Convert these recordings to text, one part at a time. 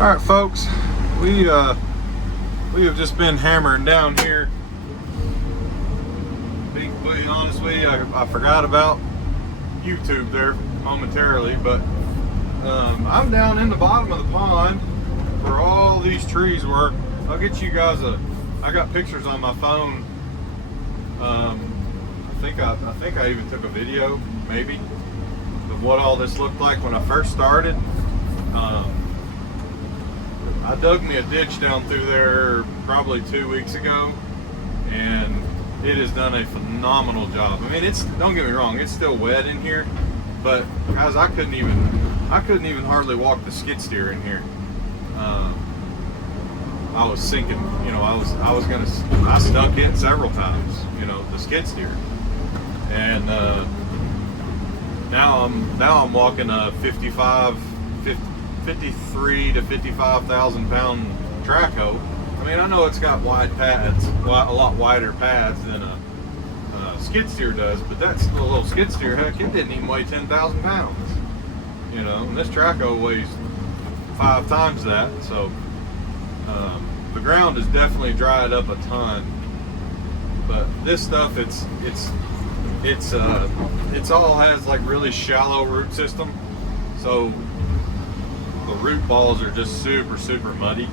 All right, folks, we have just been hammering down here. Be completely honest with you, I forgot about YouTube there momentarily, but I'm down in the bottom of the pond where all these trees were. I'll get you guys I got pictures on my phone. I think I even took a video, maybe, of what all this looked like when I first started. I dug me a ditch down through there probably 2 weeks ago, and it has done a phenomenal job. I mean, don't get me wrong, it's still wet in here, but guys, I couldn't even hardly walk the skid steer in here. I was sinking, you know, I stuck it several times, you know, the skid steer. And now I'm walking a 53 to 55,000 pound track hoe. I mean, I know it's got wide pads, a lot wider pads than a skid steer does, but that's a little skid steer. Heck, it didn't even weigh 10,000 pounds. You know, and this track hoe weighs 5 times that. So the ground has definitely dried up a ton. But this stuff, it's all has like really shallow root system. So the root balls are just super muddy,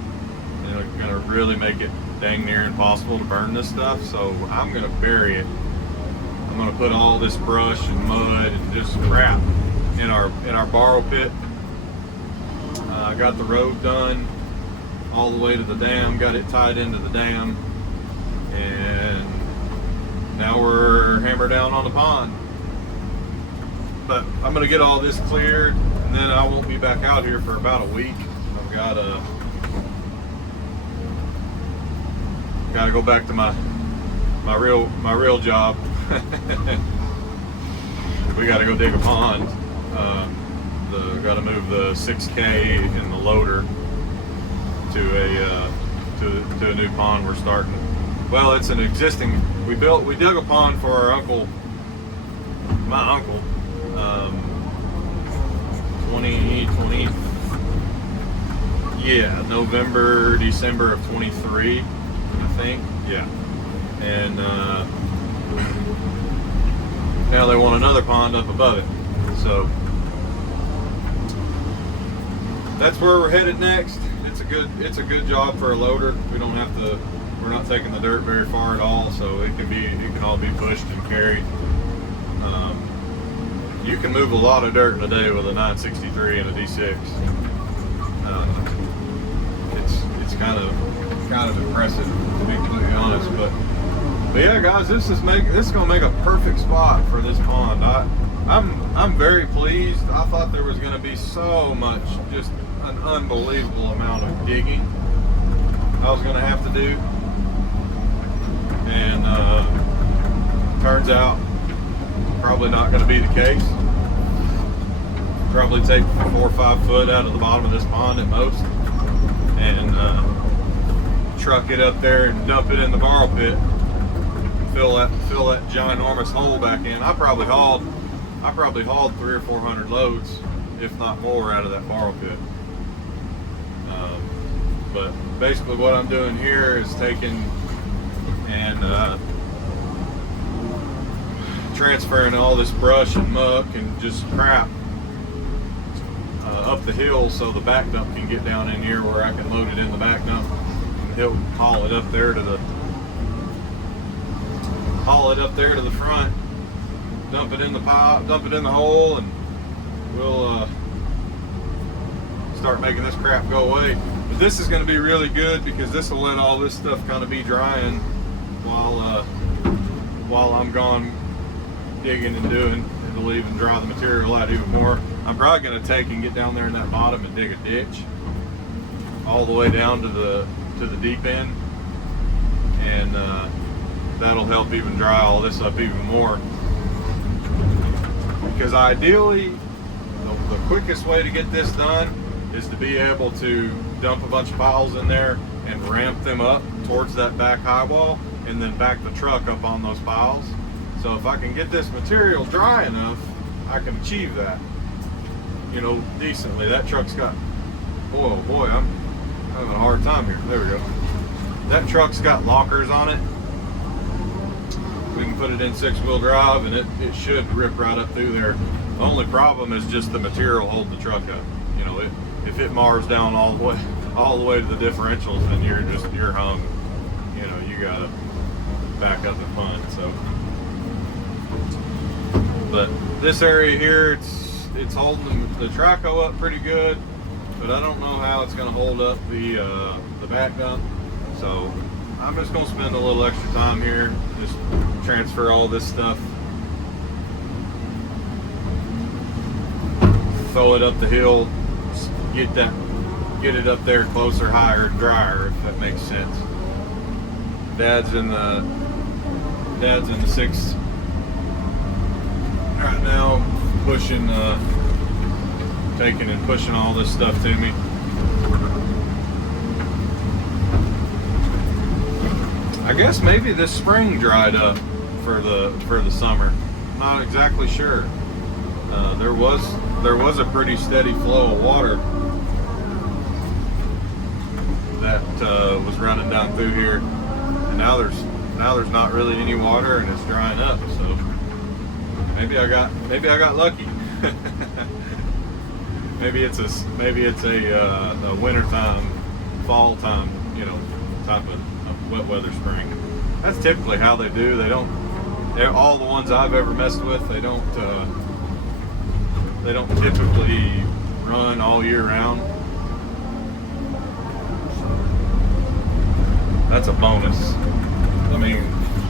and it's gonna really make it dang near impossible to burn this stuff. So I'm gonna bury it. I'm gonna put all this brush and mud and just crap in our borrow pit. I got the road done all the way to the dam, got it tied into the dam, and now we're hammered down on the pond. But I'm gonna get all this cleared, and then I won't be back out here for about a week. I've got to go back to my real job. We got to go dig a pond. Got to move the 6K in the loader to a new pond we're starting. Well, it's an existing. We dug a pond for our uncle, my uncle. 2020, yeah, November, December of 23, I think, yeah. And now they want another pond up above it. So that's where we're headed next. It's a good job for a loader. We're not taking the dirt very far at all, so it can all be pushed and carried. You can move a lot of dirt in a day with a 963 and a D6. It's kind of impressive, to be completely honest. But yeah, guys, this is gonna make a perfect spot for this pond. I'm very pleased. I thought there was gonna be so much, just an unbelievable amount of digging I was gonna have to do, and turns out probably not going to be the case. Probably take 4 or 5 foot out of the bottom of this pond at most, and truck it up there and dump it in the borrow pit. Fill that ginormous hole back in. I probably hauled 300 or 400 loads, if not more, out of that borrow pit. But basically, what I'm doing here is taking and transferring all this brush and muck and just crap up the hill, so the back dump can get down in here where I can load it in the back dump, and he'll haul it up there to the front, dump it in the pile, dump it in the hole, and we'll start making this crap go away. But this is going to be really good, because this will let all this stuff kind of be drying while I'm gone digging and doing. It'll even dry the material out even more. I'm probably going to take and get down there in that bottom and dig a ditch all the way down to the deep end, and that'll help even dry all this up even more. Because ideally, the quickest way to get this done is to be able to dump a bunch of piles in there and ramp them up towards that back high wall, and then back the truck up on those piles. So if I can get this material dry enough, I can achieve that, you know, decently. That truck's got Boy, oh boy, I'm having a hard time here. There we go. That truck's got lockers on it. We can put it in 6-wheel drive and it should rip right up through there. The only problem is just the material holding the truck up. You know, if it mars down all the way to the differentials, then you're hung. You know, you gotta back up and punt. So, but this area here, it's holding the Traco up pretty good, but I don't know how it's going to hold up the back dump. So I'm just going to spend a little extra time here, just transfer all this stuff, throw it up the hill, get it up there closer, higher, drier, if that makes sense. Dad's in the 6 right now, pushing, taking and pushing all this stuff to me. I guess maybe this spring dried up for the summer. Not exactly sure. There was a pretty steady flow of water that was running down through here, and now there's not really any water and it's drying up. So maybe I got lucky. maybe it's a winter time, fall time, you know, type of wet weather spring. That's typically how they do. All the ones I've ever messed with, they don't typically run all year round. That's a bonus. I mean,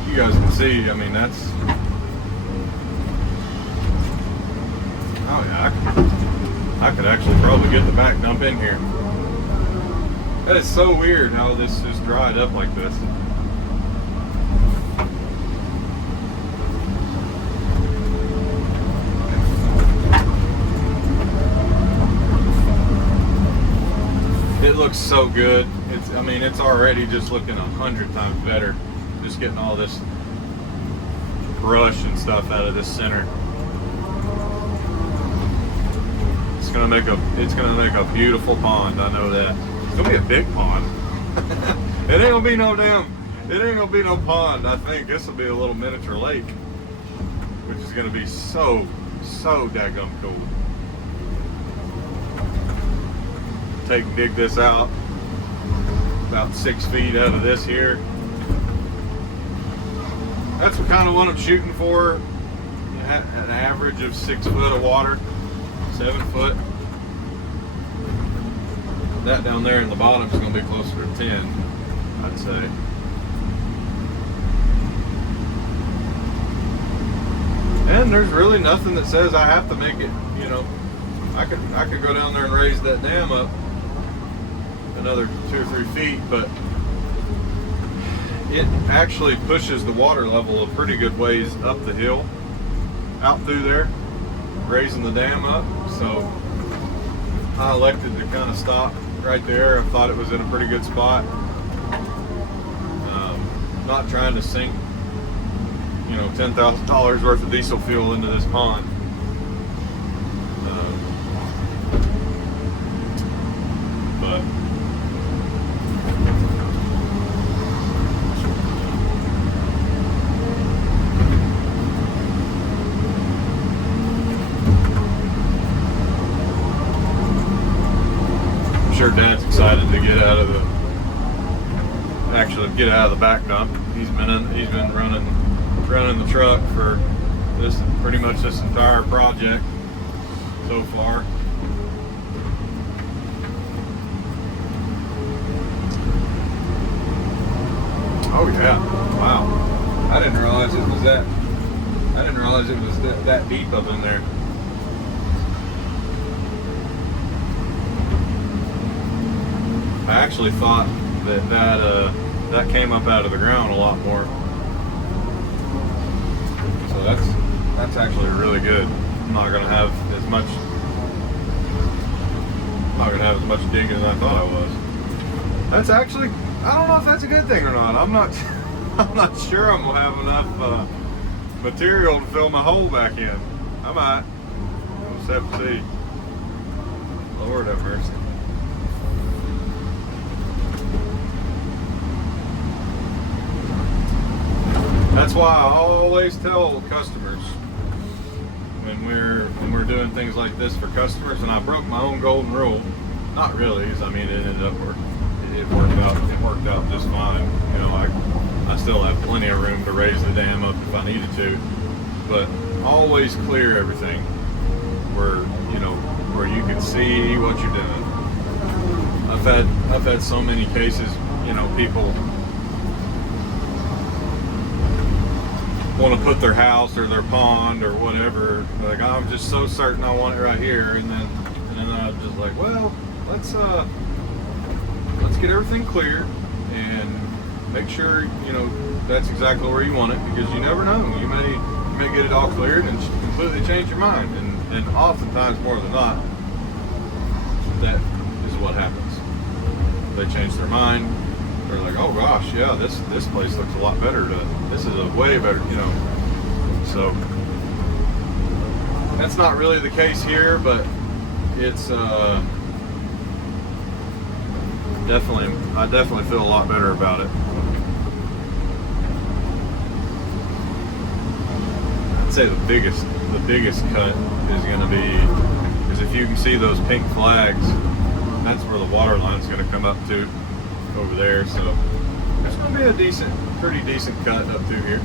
you guys can see, I mean, that's, oh yeah, I could actually probably get the back dump in here. That is so weird how this just dried up like this. It looks so good. It's already just looking 100 times better. Just getting all this brush and stuff out of this center. It's gonna make a beautiful pond. I know that. It's gonna be a big pond. It ain't gonna be no pond. I think this will be a little miniature lake, which is gonna be so daggum cool. Dig this out about 6 feet out of this here. That's kind of what I'm shooting for. An average of 6 foot of water, 7 foot. That down there in the bottom is going to be closer to 10, I'd say. And there's really nothing that says I have to make it, you know. I could go down there and raise that dam up another 2 or 3 feet, but it actually pushes the water level a pretty good ways up the hill, out through there, raising the dam up. So I elected to kind of stop right there. I thought it was in a pretty good spot. Not trying to sink, you know, $10,000 worth of diesel fuel into this pond. But I'm sure Dad's excited to get out of the back dump. He's been running the truck for pretty much this entire project so far. Oh yeah! Wow! I didn't realize it was that deep up in there. I actually thought that came up out of the ground a lot more. So that's actually really good. I'm not gonna have as much digging as I thought I was. That's actually, I don't know if that's a good thing or not. I'm not sure I'm gonna have enough material to fill my hole back in. I might. We'll just have to see. Lord have mercy. why I always tell customers when we're doing things like this for customers, and I broke my own golden rule. Not really, because I mean it ended up it worked out just fine. You know, I still have plenty of room to raise the dam up if I needed to, but always clear everything where you can see what you're doing. I've had so many cases, you know, people want to put their house or their pond or whatever, like, I'm just so certain I want it right here, and then I'm just like, well, let's get everything clear and make sure, you know, that's exactly where you want it, because you never know, you may get it all cleared and completely change your mind, and oftentimes, more than not, that is what happens. They change their mind. They're like, oh gosh, yeah, this place looks a lot better. This is a way better, you know. So that's not really the case here, but it's I definitely feel a lot better about it. I'd say the biggest cut is going to be, because if you can see those pink flags, that's where the water line's going to come up to over there. So there's going to be a pretty decent cut up through here.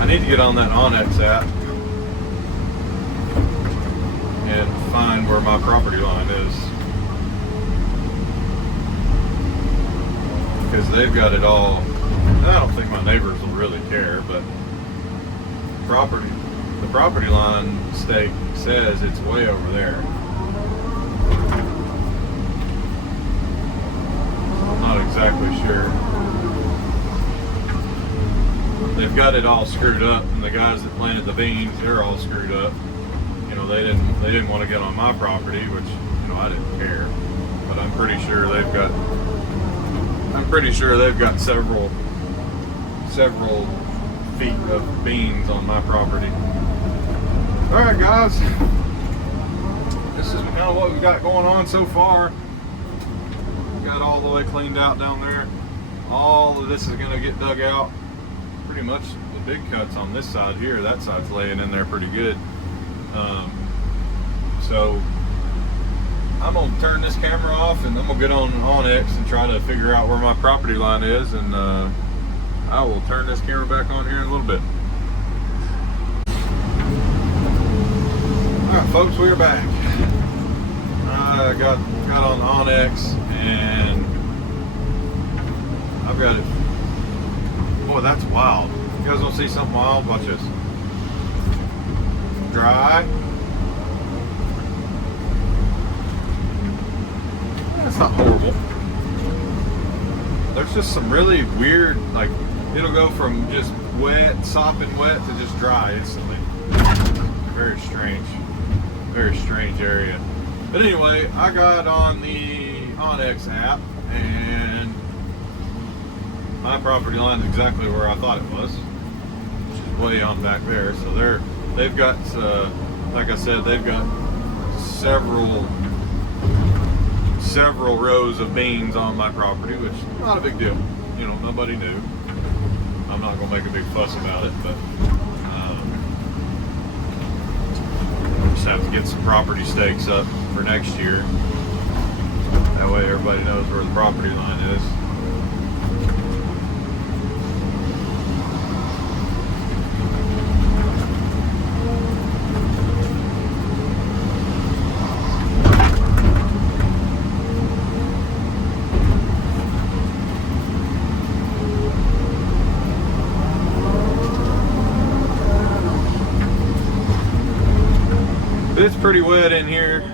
I need to get on that Onyx app and find where my property line is, because they've got it all. I don't think my neighbors will really care, but the property line stake says it's way over there. I'm not exactly sure. They've got it all screwed up, and the guys that planted the beans, they're all screwed up. You know, they didn't want to get on my property, which, you know, I didn't care. But I'm pretty sure they've got several feet of beans on my property. All right, guys, this is kind of what we got going on so far. We got all the way cleaned out down there. All of this is going to get dug out. Pretty much the big cuts on this side here. That side's laying in there pretty good. So I'm gonna turn this camera off, and I'm gonna get on Onyx and try to figure out where my property line is, and I will turn this camera back on here in a little bit. All right, folks, we are back. I got on Onyx, and I've got it. Boy, that's wild. You guys want to see something wild? Watch this. Dry. That's not horrible. There's just some really weird, like, it'll go from just wet, sopping wet, to just dry instantly. Very strange area. But anyway, I got on the Onyx app, and my property line is exactly where I thought it was, which is way on back there. So they've got, like I said, they've got several rows of beans on my property, which is not a big deal. You know, nobody knew. I'm not gonna make a big fuss about it, but just have to get some property stakes up for next year. That way everybody knows where the property line is. It's pretty wet in here,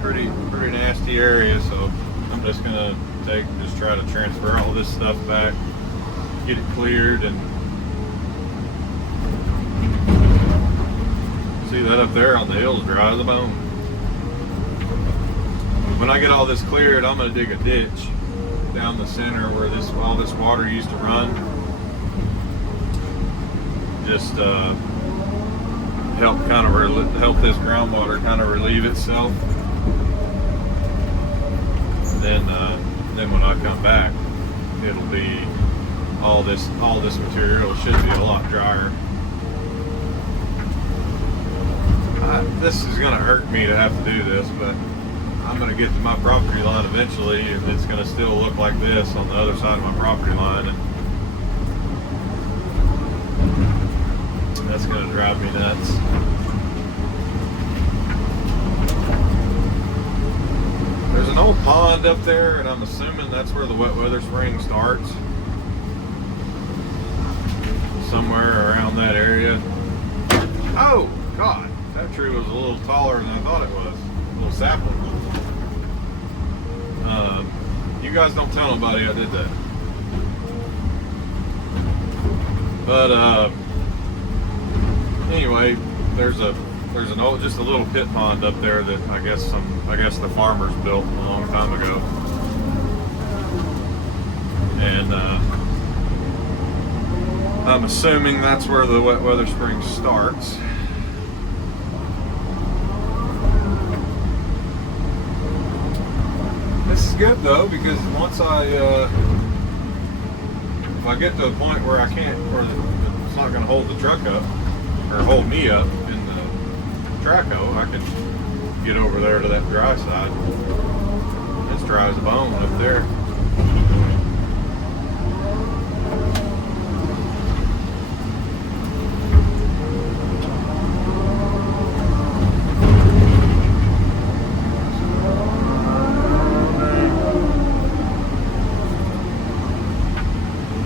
pretty nasty area, so I'm just gonna try to transfer all this stuff back, get it cleared, and see that up there on the hill's dry as a bone. when I get all this cleared, I'm going to dig a ditch down the center where all this water used to run. Just help help this groundwater kind of relieve itself. Then when I come back, it'll be all this material should be a lot drier. This is going to hurt me to have to do this, but I'm going to get to my property line eventually, and it's going to still look like this on the other side of my property line, and that's going to drive me nuts. There's an old pond up there, and I'm assuming that's where the wet weather spring starts. Somewhere around that area. Oh, God. That tree was a little taller than I thought it was. A little sapling. You guys don't tell nobody I did that. But anyway, there's an old, just a little pit pond up there that I guess the farmers built a long time ago. And I'm assuming that's where the wet weather spring starts. This is good though, because once if I get to a point where I can't, or it's not going to hold the truck up, or hold me up in the traco, I can get over there to that dry side. It's dry as a bone up there.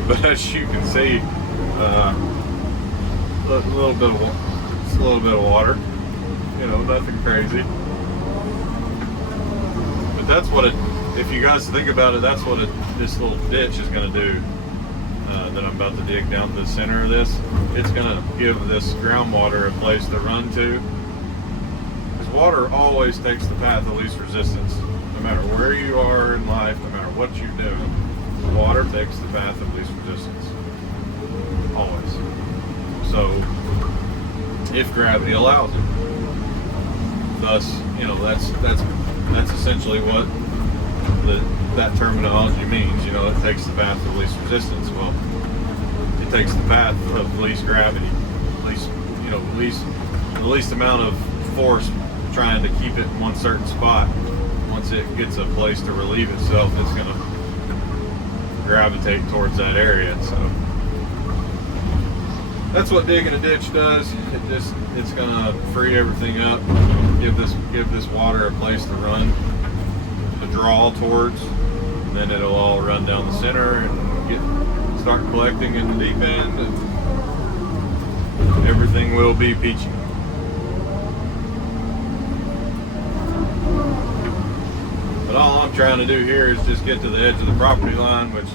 But as you can see, a little bit of water. You know, nothing crazy. But that's what it. If you guys think about it, that's what this little ditch is going to do. That I'm about to dig down the center of this. It's going to give this groundwater a place to run to. Because water always takes the path of least resistance, no matter where you are in life, no matter what you do. Water takes the path of least resistance. Always. So, if gravity allows it. Thus, you know, that's essentially what that terminology means. You know, it takes the path of least resistance. Well, it takes the path of least gravity, the least amount of force trying to keep it in one certain spot. Once it gets a place to relieve itself, it's going to gravitate towards that area. So that's what digging a ditch does. It's gonna free everything up, give this water a place to run, to draw towards, and then it'll all run down the center and start collecting in the deep end, and everything will be peachy. But all I'm trying to do here is just get to the edge of the property line, which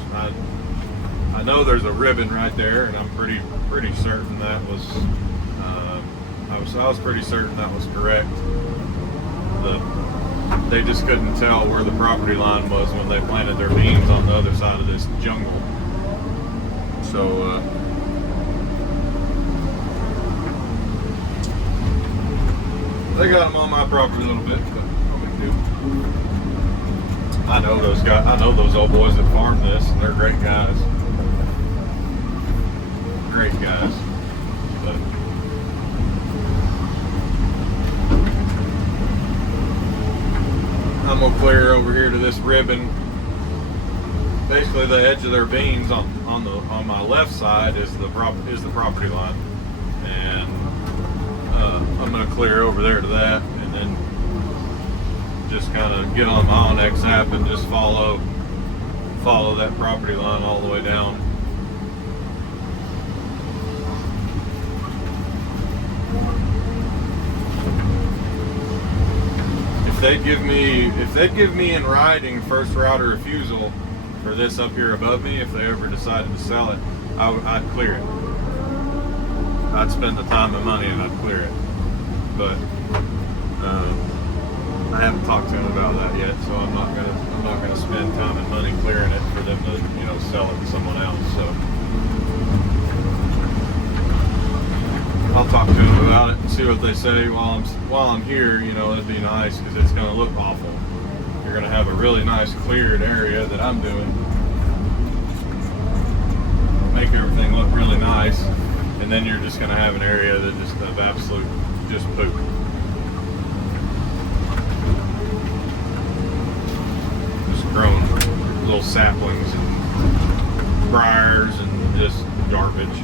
I know there's a ribbon right there, and I'm pretty certain that was I was pretty certain that was correct. They just couldn't tell where the property line was when they planted their beans on the other side of this jungle. So they got them on my property a little bit, but no big deal. I know those guys. I know those old boys that farm this, and they're great guys. Great guys. But I'm gonna clear over here to this ribbon. Basically, the edge of their beans on my left side is the property line, and I'm gonna clear over there to that, and then just kind of get on my Onyx app and just follow that property line all the way down. If they'd give me in writing first right of refusal for this up here above me, if they ever decided to sell it, I'd clear it. I'd spend the time and money and I'd clear it. But I haven't talked to him about that yet, so I'm not gonna spend time and money clearing it for them to, you know, sell it to someone else. So I'll talk to them about it and see what they say while I'm here. You know, it'd be nice because it's gonna look awful. You're gonna have a really nice cleared area that I'm doing, make everything look really nice, and then you're just gonna have an area that just of absolute just poop. Grown little saplings and briars and just garbage.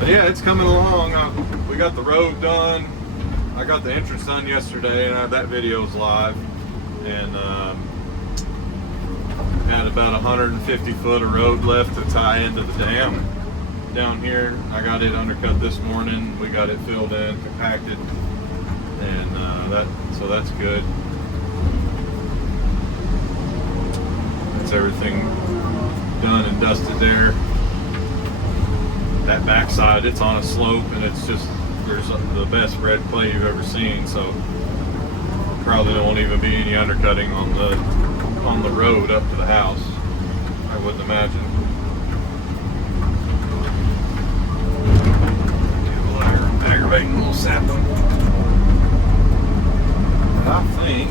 But yeah, it's coming along. We got the road done. I got the entrance done yesterday, and that video's live. And had about 150 foot of road left to tie into the dam down here. I got it undercut this morning. We got it filled in, compacted, and so that's good. That's everything done and dusted there. That backside, it's on a slope, and it's just, there's the best red clay you've ever seen. So probably there won't even be any undercutting on the road up to the house, I wouldn't imagine. Aggravating little sapling. I think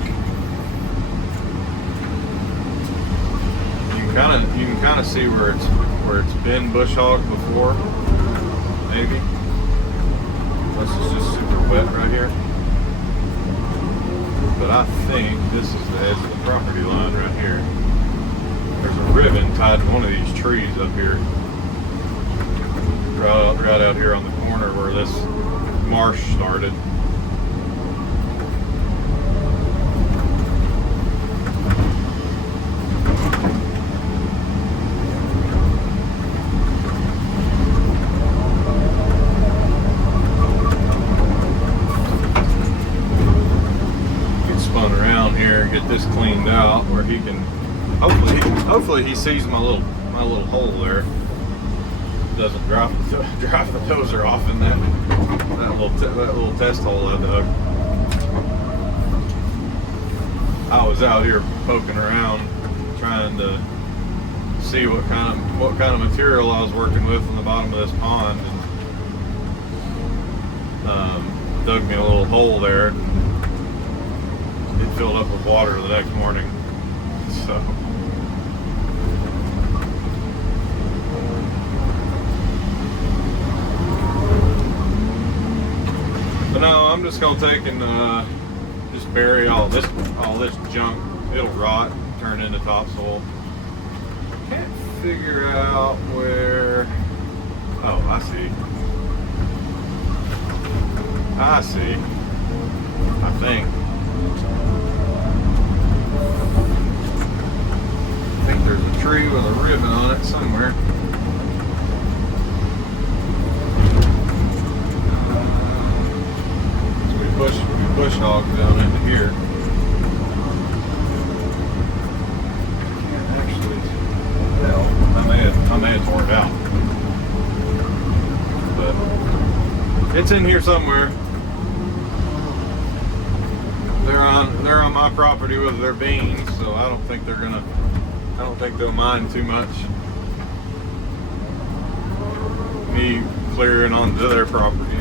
you can kind of see where it's been bush hogged before. Maybe this is just super wet right here. But I think this is the edge of the property line right here. There's a ribbon tied to one of these trees up here, right out here on the corner where this marsh started. Get spun around here and get this cleaned out where he can hopefully he sees my little hole there. Doesn't drive the dozer off in that little test hole I dug. I was out here poking around trying to see what kind of material I was working with in the bottom of this pond, and dug me a little hole there. It filled up with water the next morning. So. But no, I'm just gonna take and just bury all this junk. It'll rot, turn into topsoil. Can't figure out where. Oh, I see. I think there's a tree with a ribbon on it somewhere. Bush hog down into here. Can't actually tell. I may have torn it out, but it's in here somewhere. They're on my property with their beans, so I don't think they'll mind too much me clearing onto their property.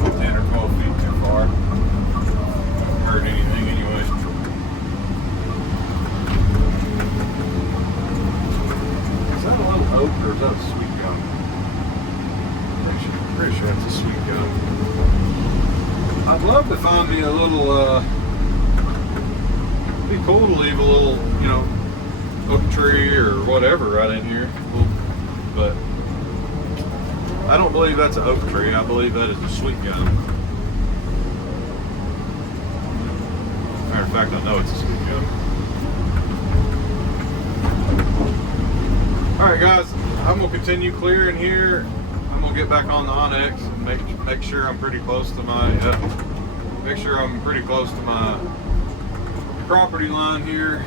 10 or 12 feet too far. Don't hurt anything anyway. Is that a little oak or is that a sweet gum? Pretty sure it's a sweet gum. I'd love to find me a little, it'd be cool to leave a little, you know, oak tree or whatever right in here. But I don't believe that's an oak tree. I believe that is a sweet gum. Matter of fact, I know it's a sweet gum. Alright guys, I'm going to continue clearing here. I'm going to get back on the Onyx and make sure I'm pretty close to my property line here.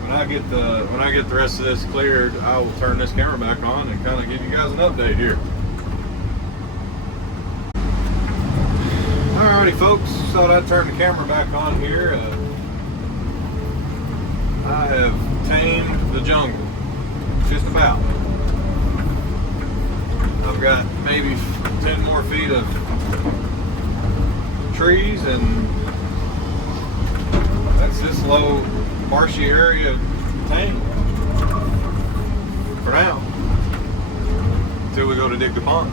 When I when I get the rest of this cleared, I will turn this camera back on and kind of give you guys an update here. Alrighty, folks. Thought I'd turn the camera back on here. I have tamed the jungle, just about. I've got maybe 10 more feet of trees, and that's this low marshy area tamed for now, until we go to dig the pond.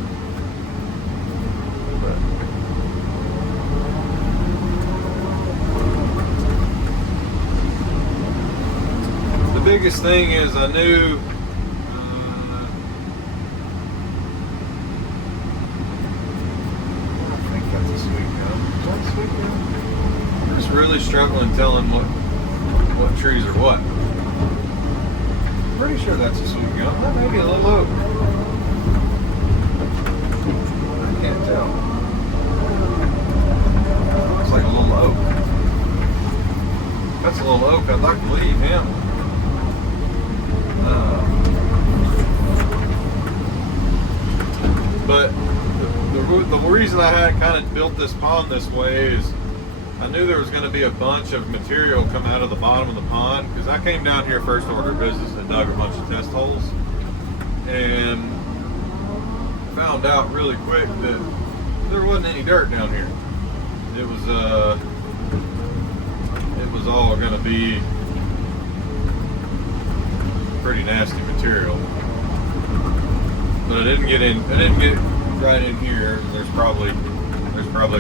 The biggest thing is I knew I'm just really struggling telling what trees are what. Pretty sure that's a sweet gum. That may be a little oak. I can't tell. Looks like a little oak. That's a little oak. I'd like to leave him. But the reason I had kind of built this pond this way is I knew there was going to be a bunch of material come out of the bottom of the pond, because I came down here first order of business and dug a bunch of test holes, and found out really quick that there wasn't any dirt down here. It was all going to be pretty nasty material. But I didn't get right in here. There's probably a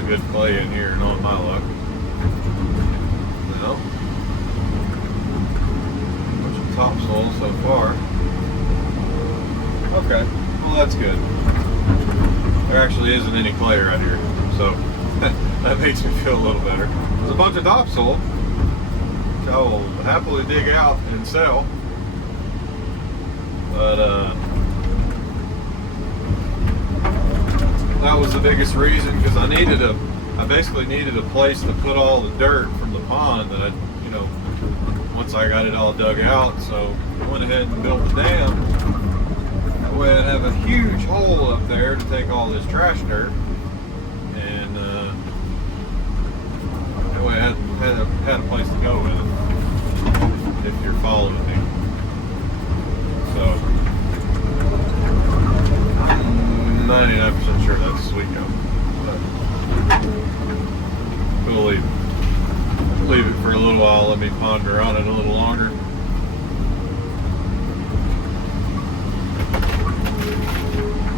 good clay in here, knowing my luck. Well, bunch of topsoil so far. Okay, well that's good. There actually isn't any clay right here, so that makes me feel a little better. There's a bunch of topsoil, which I will happily dig out and sell. But that was the biggest reason, because I basically needed a place to put all the dirt from the pond that once I got it all dug out. So I went ahead and built the dam. That way I'd have a huge hole up there to take all this trash dirt, and that way I had a place to go with it, if you're following me. So 99% sure that's a sweet gum, but we'll leave it for a little while. Let me ponder on it a little longer.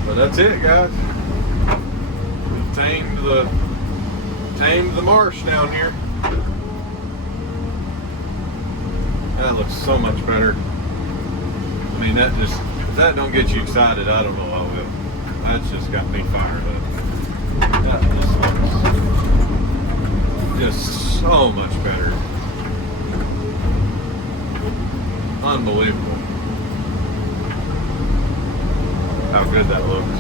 But that's it, guys. We tamed the marsh down here. That looks so much better. I mean, if that don't get you excited, I don't know what will. That's just got me fired up. That just so much better. Unbelievable how good that looks.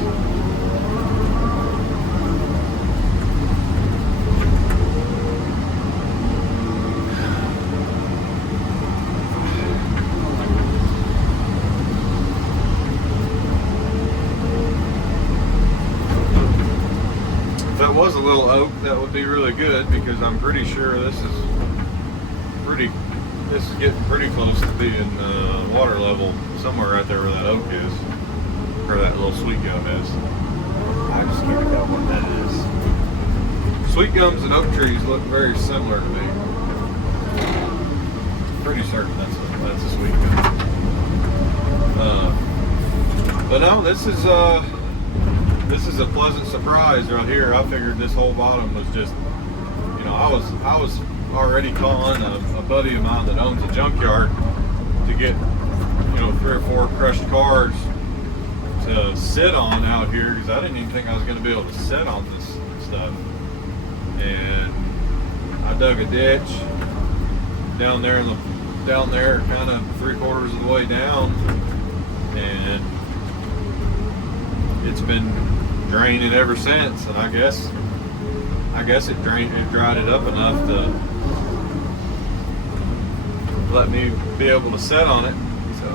If it was a little oak, that would be really good, because I'm pretty sure this is getting pretty close to being water level, somewhere right there where that oak is, or that little sweet gum is. I just can't tell what that is. Sweet gums and oak trees look very similar to me. Pretty certain that's a sweet gum. But no, this is a pleasant surprise right here. I figured this whole bottom was just, I was already calling a buddy of mine that owns a junkyard to get, 3 or 4 crushed cars to sit on out here, because I didn't even think I was going to be able to sit on this stuff. And I dug a ditch down there kind of 3/4 of the way down, and it's been draining ever since. And I guess it dried it up enough let me be able to set on it. So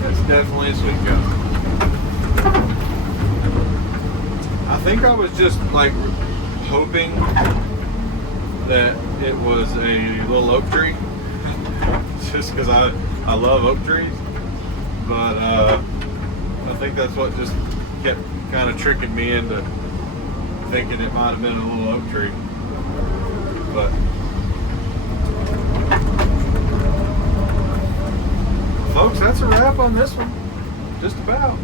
that's definitely a sweet guy. I think I was just like hoping that it was a little oak tree, just because I love oak trees. But I think that's what just kept kind of tricking me into thinking it might have been a little oak tree. But folks, that's a wrap on this one. Just about.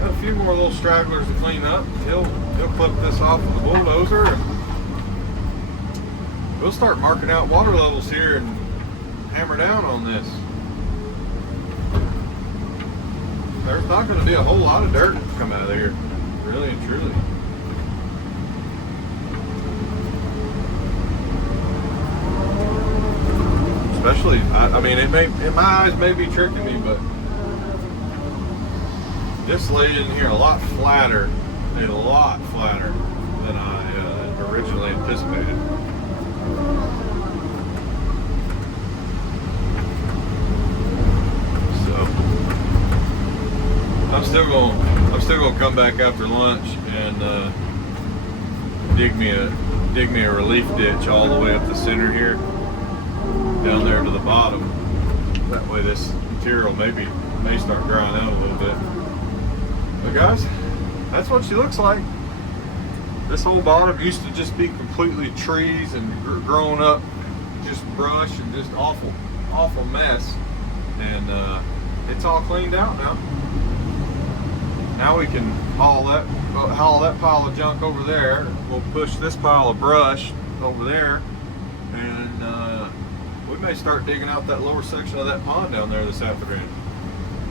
Got a few more little stragglers to clean up. He'll clip this off with the bulldozer, and we'll start marking out water levels here and hammer down on this. There's not going to be a whole lot of dirt come out of here, really and truly. Especially, I mean, my eyes may be tricking me, but this laid in here a lot flatter than I originally anticipated. I'm still gonna come back after lunch and dig me a relief ditch all the way up the center here, down there to the bottom. That way this material may start drying out a little bit. But guys, that's what she looks like. This whole bottom used to just be completely trees and grown up just brush and just awful mess. And it's all cleaned out now. Now we can haul that pile of junk over there. We'll push this pile of brush over there, and we may start digging out that lower section of that pond down there this afternoon.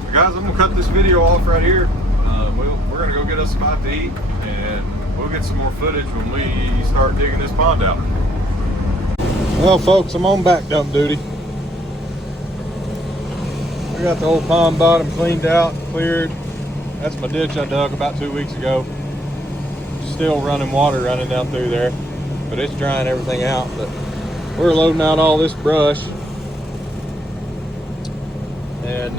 So guys, I'm gonna cut this video off right here. We're gonna go get us a spot to eat, and we'll get some more footage when we start digging this pond out. Well, folks, I'm on back dump duty. We got the whole pond bottom cleaned out, cleared. That's my ditch I dug about 2 weeks ago. Still running water running down through there, but it's drying everything out. But we're loading out all this brush and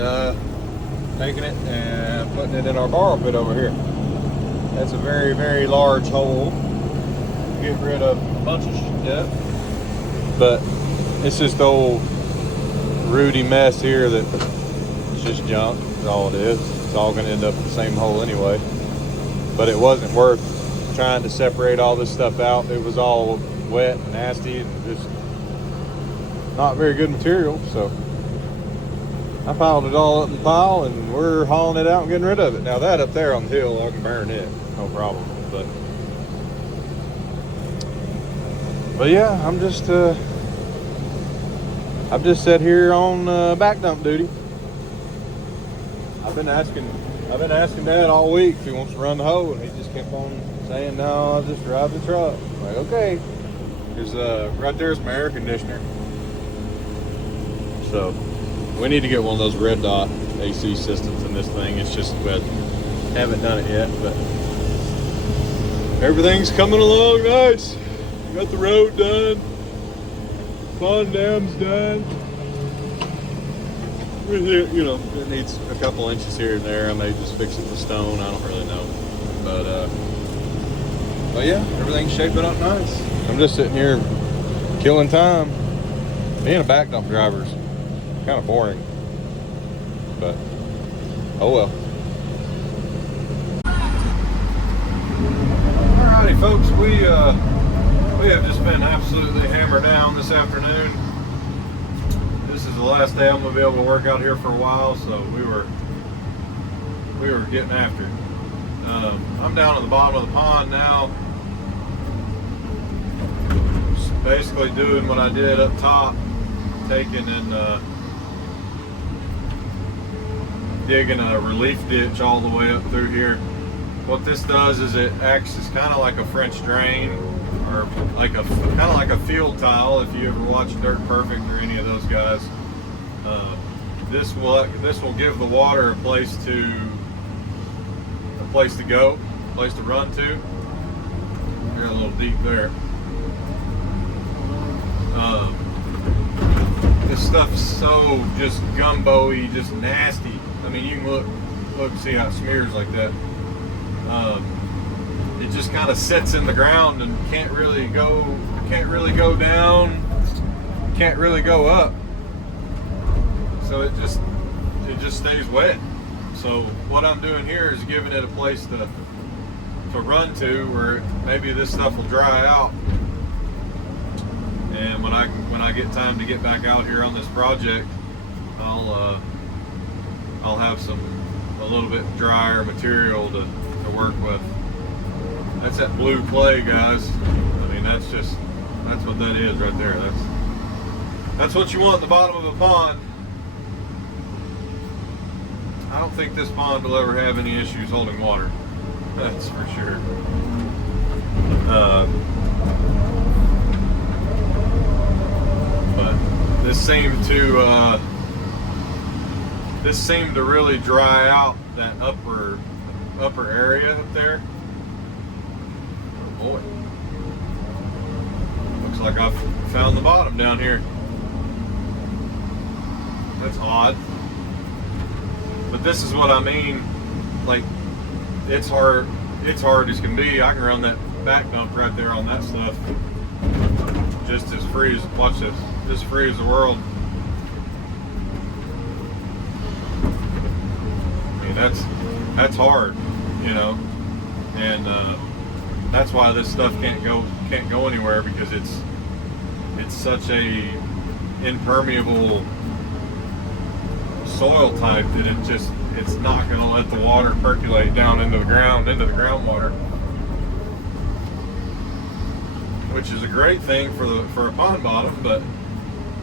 taking it and putting it in our borrow pit over here. That's a very, very large hole. Get rid of a bunch of shit, but it's just old rooty mess here that it's just junk. That's all it is. It's all going to end up in the same hole anyway. But it wasn't worth trying to separate all this stuff out. It was all wet and nasty and just not very good material. So I piled it all up in the pile, and we're hauling it out and getting rid of it. Now that up there on the hill, I can burn it, no problem. But yeah, I'm just sat here on back dump duty. I've been asking Dad all week if he wants to run the hoe, and he just kept on saying, no, I'll just drive the truck. I'm like, okay. Because right there's my air conditioner. So we need to get one of those red dot AC systems in this thing. It's just, we haven't done it yet, but everything's coming along nice. Got the road done. Pond dam's done. You know, it needs a couple inches here and there. I may just fix it with stone. I don't really know. But yeah, everything's shaping up nice. I'm just sitting here killing time. Being a back dump driver's kind of boring. But, oh well. Alrighty folks, we have just been absolutely hammered down this afternoon. This is the last day I'm gonna be able to work out here for a while, so we were getting after it. I'm down at the bottom of the pond now, just basically doing what I did up top, taking and digging a relief ditch all the way up through here. What this does is it acts as kind of like a French drain, or like kind of like a field tile. If you ever watch Dirt Perfect or any of those guys, this will give the water a place to go, a place to run to. Got a little deep there. This stuff's so just gumbo-y, just nasty. I mean, you can look, see how it smears like that. It just kind of sits in the ground and can't really go down, can't really go up. So it just stays wet. So what I'm doing here is giving it a place to run to where maybe this stuff will dry out. And when I get time to get back out here on this project, I'll have a little bit drier material to work with. That's that blue clay, guys. I mean, that's what that is right there. That's what you want at the bottom of a pond. I don't think this pond will ever have any issues holding water. That's for sure. But this seemed to really dry out that upper area up there. Oh boy. Looks like I've found the bottom down here. That's odd. But this is what I mean. Like, it's hard as can be. I can run that back dump right there on that stuff. Just as free as, watch this, just free as the world. I mean, that's hard, you know, and that's why this stuff can't go anywhere, because it's such a impermeable soil type that it's not going to let the water percolate down into the groundwater, which is a great thing for a pond bottom. But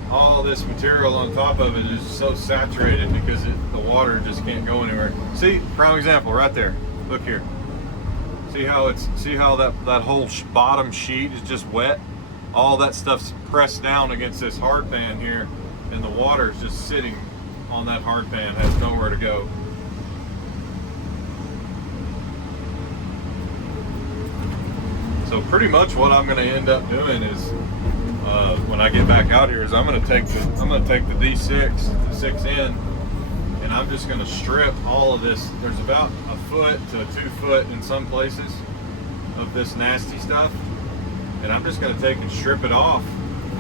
all this material on top of it is so saturated because the water just can't go anywhere. See, prime example right there. Look here. See how that whole bottom sheet is just wet? All that stuff's pressed down against this hard pan here, and the water is just sitting on that hard pan, has nowhere to go. So pretty much what I'm going to end up doing is, when I get back out here, is I'm going to take the D6, the 6N, and I'm just going to strip all of this. There's about 1 foot to 2 foot in some places of this nasty stuff, and I'm just going to take and strip it off,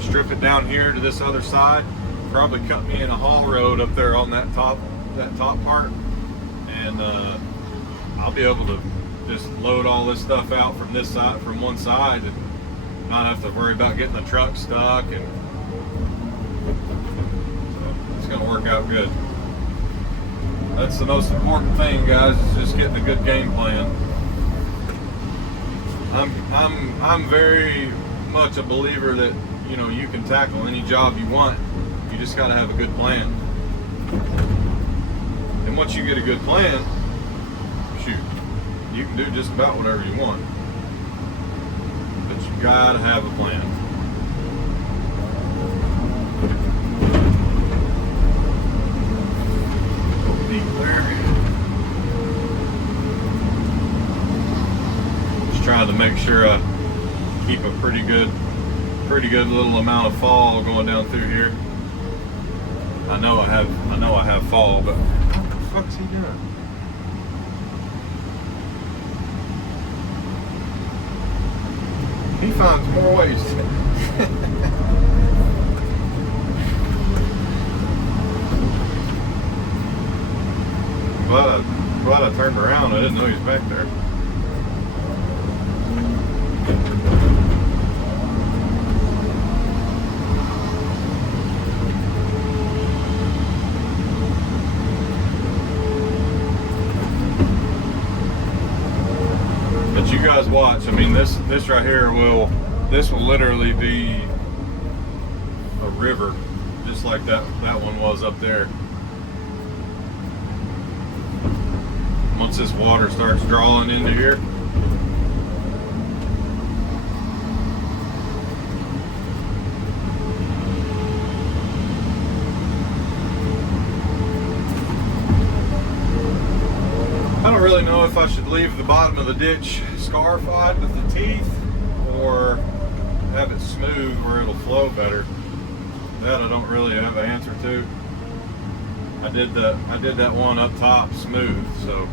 strip it down here to this other side. Probably cut me in a haul road up there on that top part, and I'll be able to just load all this stuff out from this side, from one side, and not have to worry about getting the truck stuck. And so it's going to work out good. That's the most important thing, guys, is just getting a good game plan. I'm very much a believer that, you know, you can tackle any job you want. You just got to have a good plan. And once you get a good plan, shoot, you can do just about whatever you want. But you got to have a plan. Go deep there. Just trying to make sure I keep a pretty good little amount of fall going down through here. I know I have fall, but what the fuck's he doing? He finds more ways to glad I turned around. I didn't know he was back there. You guys watch. I mean, this right here will literally be a river, just like that one was up there. Once this water starts drawing into here, I don't really know if I should leave the bottom of the ditch scarified with the teeth or have it smooth where it'll flow better. That I don't really have an answer to. I did that one up top smooth, so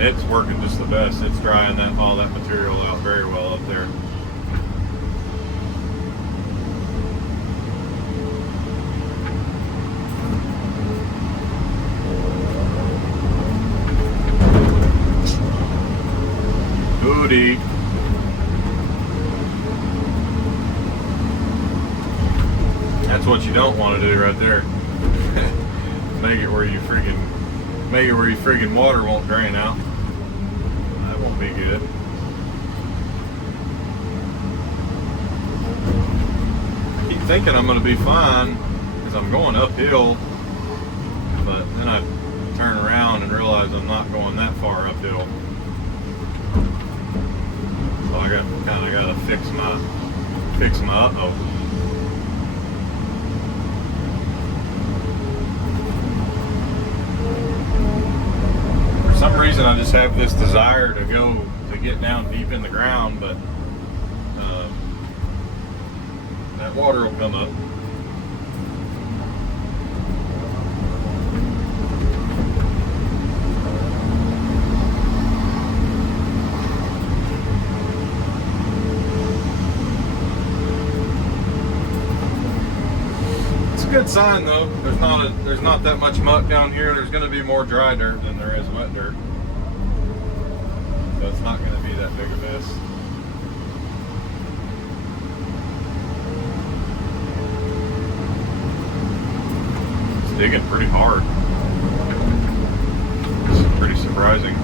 it's working just the best. It's drying all that material out very well up there. Booty. That's what you don't want to do right there. Make it where you friggin' water won't drain out. That won't be good. I keep thinking I'm gonna be fine because I'm going uphill, but then I turn around and realize I'm not going that far uphill. So I kinda gotta fix my uh-oh. For some reason I just have this desire to get down deep in the ground, but that water will come up. Good sign though. There's not that much muck down here. There's going to be more dry dirt than there is wet dirt, so it's not going to be that big a mess. It's digging pretty hard. It's pretty surprising.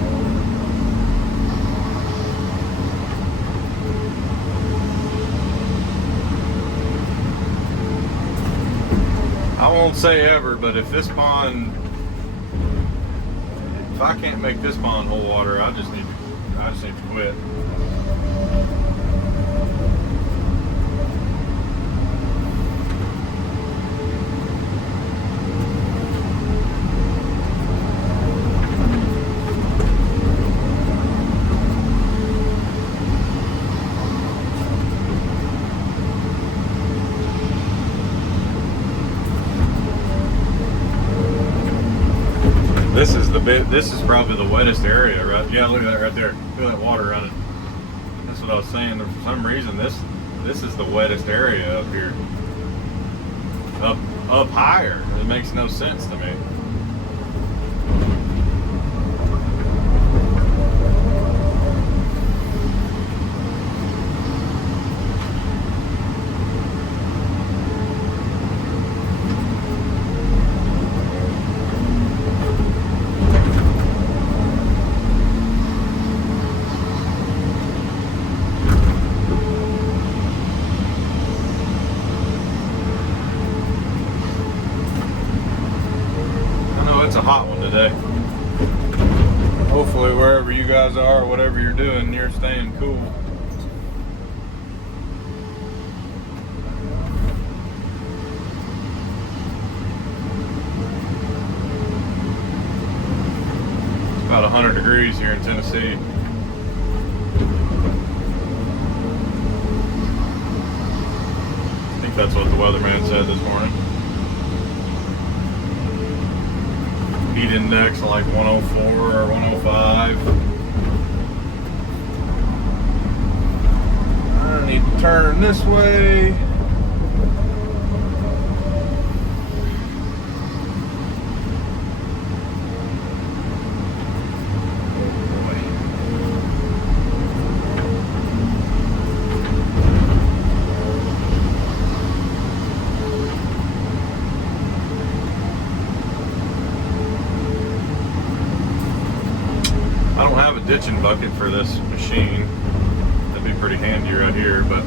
I won't say ever, but if I can't make this pond hold water, I just need to quit. This is probably the wettest area, right? Yeah, look at that right there. Look at that water running. That's what I was saying. For some reason, this is the wettest area up here. Up higher. It makes no sense to me. It's a hot one today. Hopefully wherever you guys are, whatever you're doing, you're staying cool. It's about 100 degrees here in Tennessee. I think that's what the weatherman said this morning. Heat index like 104 or 105. I need to turn this way. I don't have a ditching bucket for this machine. That'd be pretty handy right here, but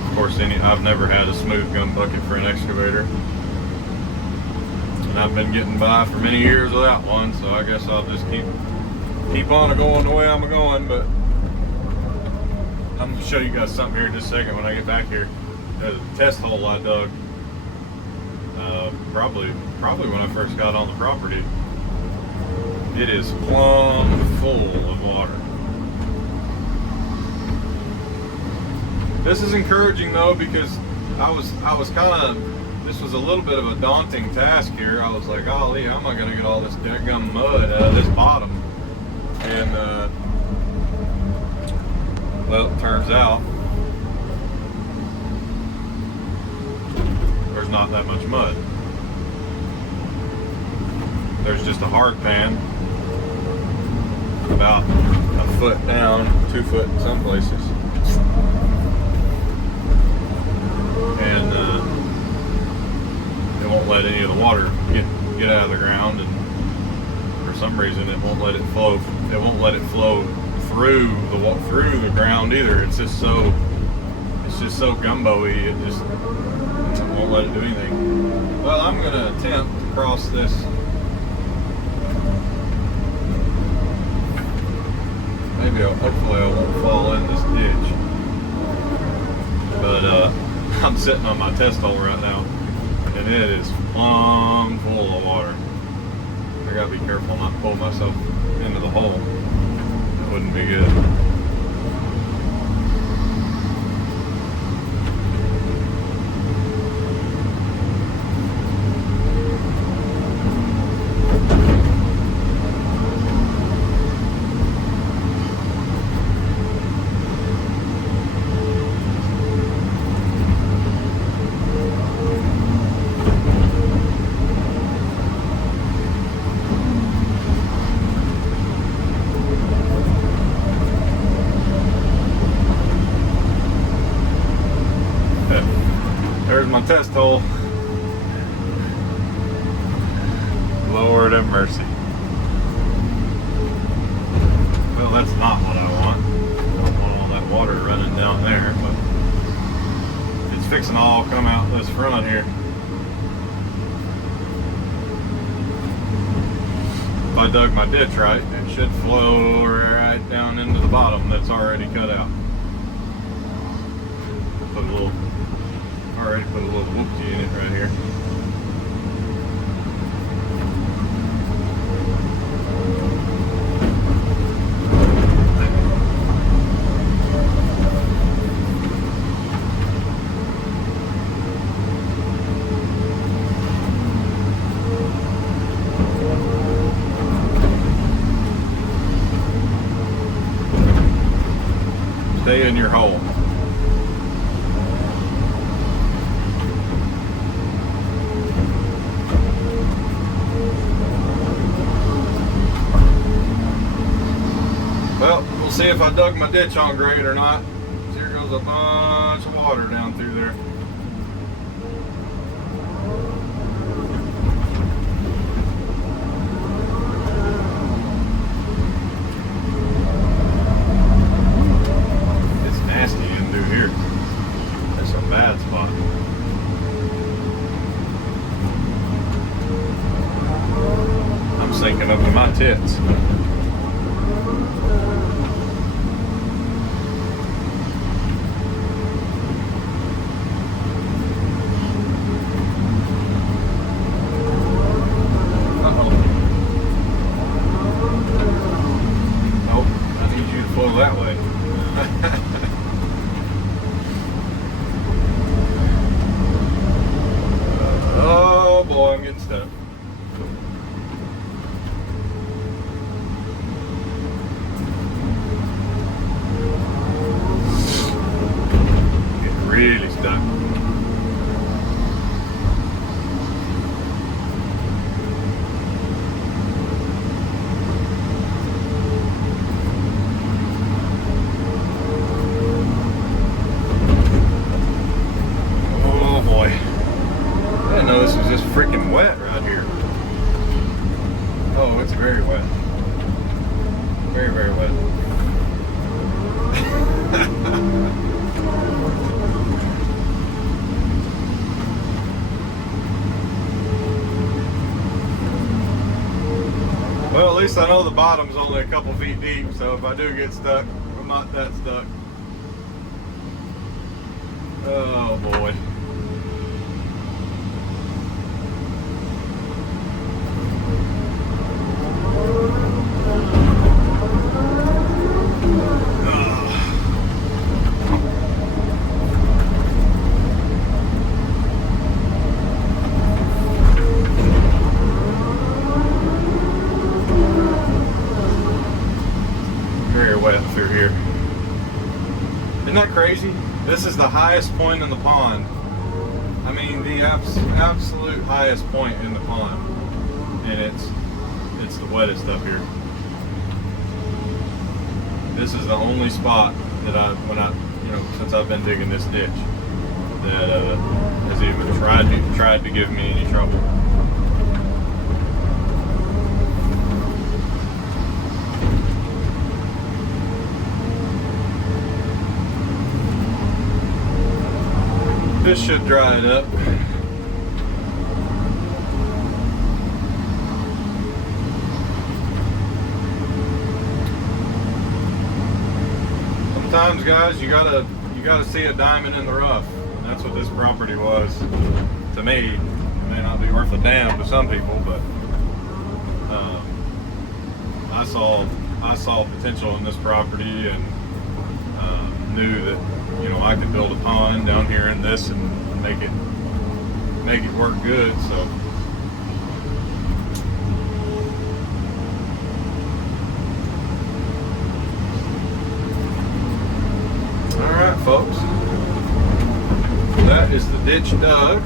of course I've never had a smooth gum bucket for an excavator. And I've been getting by for many years without one, so I guess I'll just keep on going the way I'm going. But I'm gonna show you guys something here in just a second when I get back here. There's a test hole I dug. Probably when I first got on the property. It is plumb full of water. This is encouraging though, because I was kind of, this was a little bit of a daunting task here. I was like, golly, how am I going to get all this dadgum mud out of this bottom? And, well, it turns out there's not that much mud. There's just a hard pan about a foot down, 2 foot in some places. And it won't let any of the water get out of the ground, and for some reason it won't let it flow. It won't let it flow through the ground either. It's just so gumbo-y. It won't let it do anything. Well, I'm gonna attempt to cross this. Hopefully I won't fall in this ditch. But I'm sitting on my test hole right now, and it is plumb full of water. I gotta be careful not to pull myself into the hole. That wouldn't be good. There's my test hole. Lord have mercy. Well, that's not what I want. I don't want all that water running down there, but it's fixing to all come out this front here. If I dug my ditch right, it should flow right down into the bottom that's already cut out. Already put a little whoopsie in it right here. Stay in your hole. Well, we'll see if I dug my ditch on grade or not. Here goes a bunch of water down through there. It's nasty in through here. That's a bad spot. I'm sinking up to my tits. That way. Oh boy, I'm getting stuck. Getting really stuck. I didn't know this was just freaking wet right here. Oh, it's very wet. Very, very wet. Well, at least I know the bottom's only a couple feet deep, so if I do get stuck, I'm not that stuck. Oh boy. here. Isn't that crazy? This is the highest point in the pond. I mean, the absolute highest point in the pond, and it's the wettest up here. This is the only spot that since I've been digging this ditch, that has even tried to give me any trouble. This should dry it up. Sometimes, guys, you gotta see a diamond in the rough. And that's what this property was to me. It may not be worth a damn to some people, but I saw potential in this property, and knew that I could build a pond down here in this and make it work good. So all right, folks, that is the ditch dug.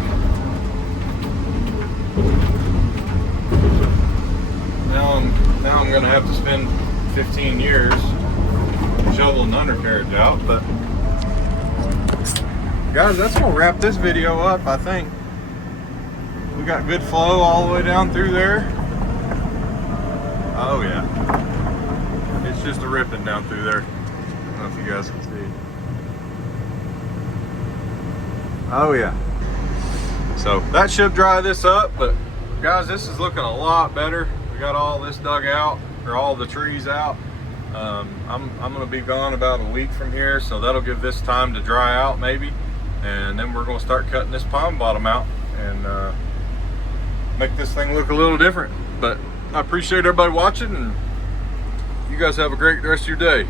Now I'm gonna have to spend 15 years shoveling the undercarriage out, but guys, that's gonna wrap this video up. I think we got good flow all the way down through there. Oh yeah, it's just a ripping down through there. I don't know if you guys can see. Oh yeah. So that should dry this up, but guys, this is looking a lot better. We got all this dug out, or all the trees out. I'm gonna be gone about a week from here, so that'll give this time to dry out maybe, and then we're gonna start cutting this pond bottom out and make this thing look a little different. But I appreciate everybody watching, and you guys have a great rest of your day.